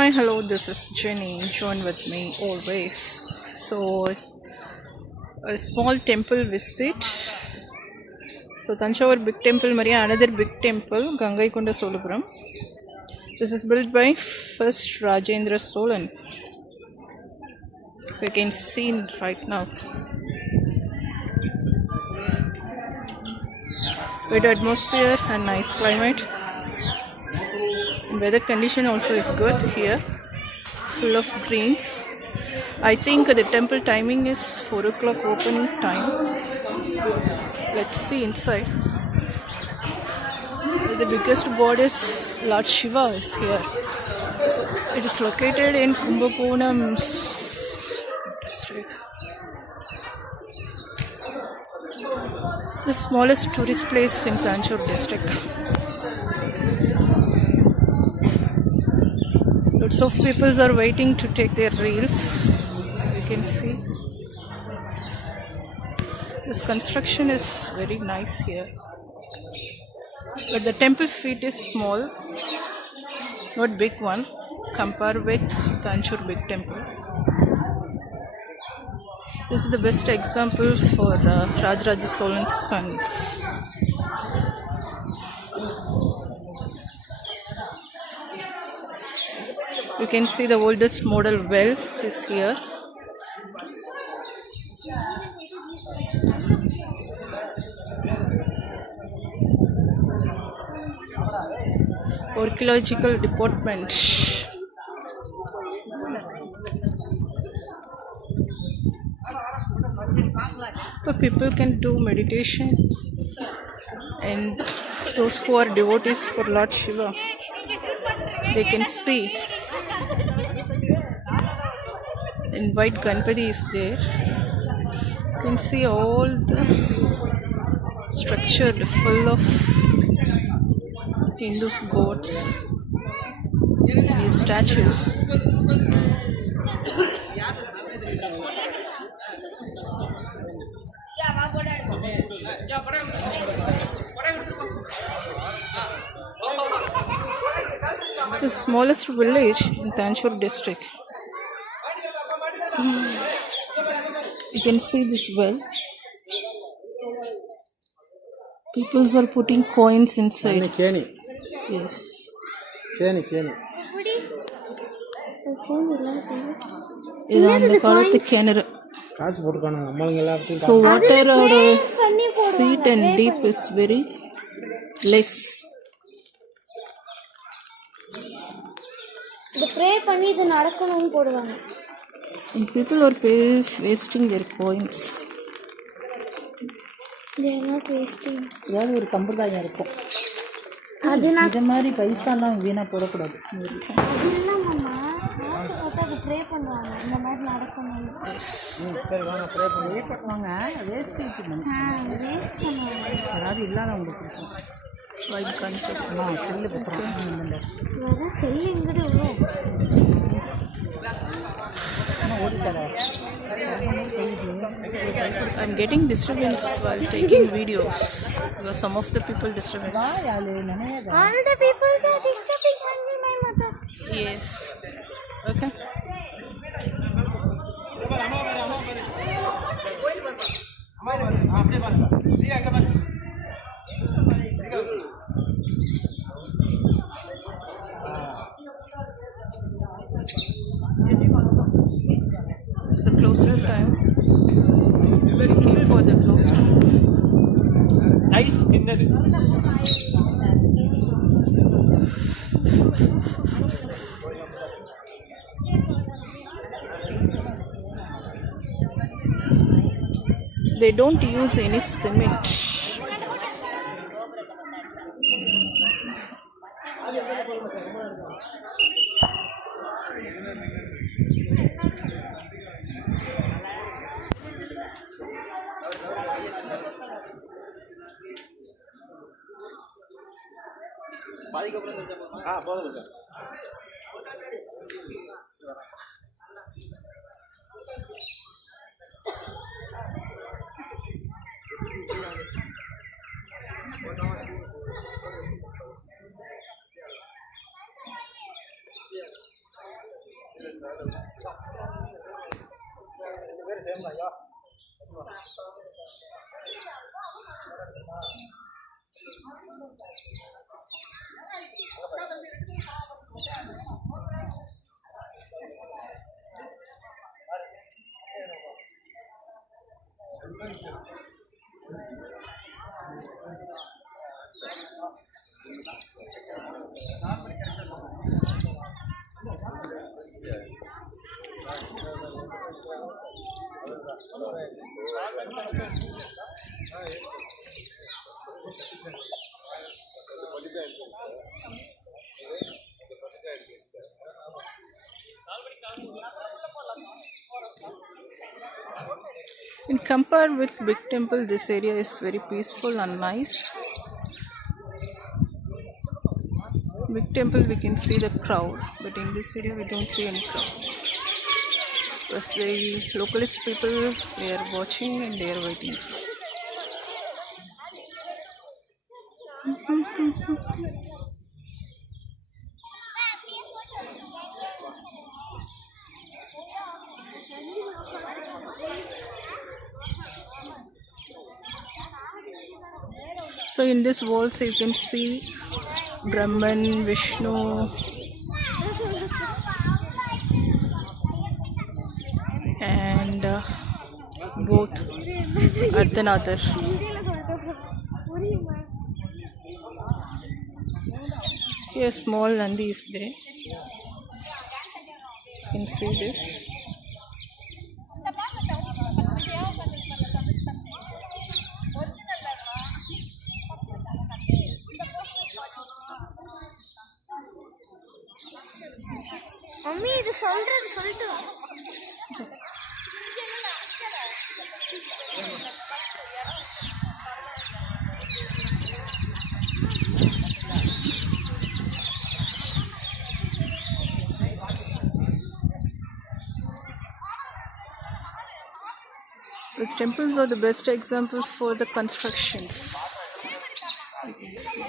Hi, hello, this is Jenny. Join with me always. So, a small temple visit. So, Tanjavur big temple, Maria, another big temple, Gangaikonda Solapuram. This is built by first Rajendra Solan. So, you can see right now. Good atmosphere and nice climate. Weather condition also is good here, full of greens. I think the temple timing is 4 o'clock opening time. Let's see inside. The biggest goddess Lord Shiva is here. It is located in Kumbakonam district. The smallest tourist place in Tanjore district. Lots of people are waiting to take their reels. So you can see. This construction is very nice here. But the temple feet is small, not big one, compared with Tanjore big temple. This is the best example for Rajaraja Solan's sons. You can see the oldest model well is here. Archaeological department. So people can do meditation, and those who are devotees for Lord Shiva, they can see. And white Ganpati is there. You can see all the structure full of Hindus gods, these statues. The smallest village in Tanjore district. You can see this well. People are putting coins inside. Yes. So water our feet and deep is very less. And people are wasting their coins. They are not wasting. ஏதாவது ஒரு சம்பிரதாயம் இருக்கும். இது மாதிரி பைசாலாம் வீணா போடக்கூடாது. இல்லம்மா காசு போட்டு அது ப்ரே பண்ணுவாங்க. இந்த மாதிரி நடக்கணும். சரி வாங்க ப்ரே பண்ணுவாங்க. வேஸ்ட் வச்சுக்கணும். வேஸ்ட் பண்ணுவாங்க. யாராவது இல்லாதவங்களுக்கு கொடுக்கும். White Ganpati. செல்லு பத்திரம். அதான் செல்லு எங்கடி வரும்? I'm getting disturbance while taking videos because some of the people disturbance. All the people are disturbing only my mother. Yes. Okay. It's the closer time. Looking for the close time. Size சின்னது. They don't use any cement. போதும் sir. In compare with big temple, this area is very peaceful and nice. Big temple we can see the crowd, but in this area we don't see any crowd. Because the localist people, they are watching and they are waiting. So in this walls you can see Brahman, Vishnu, and both Ardhanatha. Here small Nandi is there. You can see this. Mummy இது சொல்லிட்டு These temples are the best example for the constructions. You can see.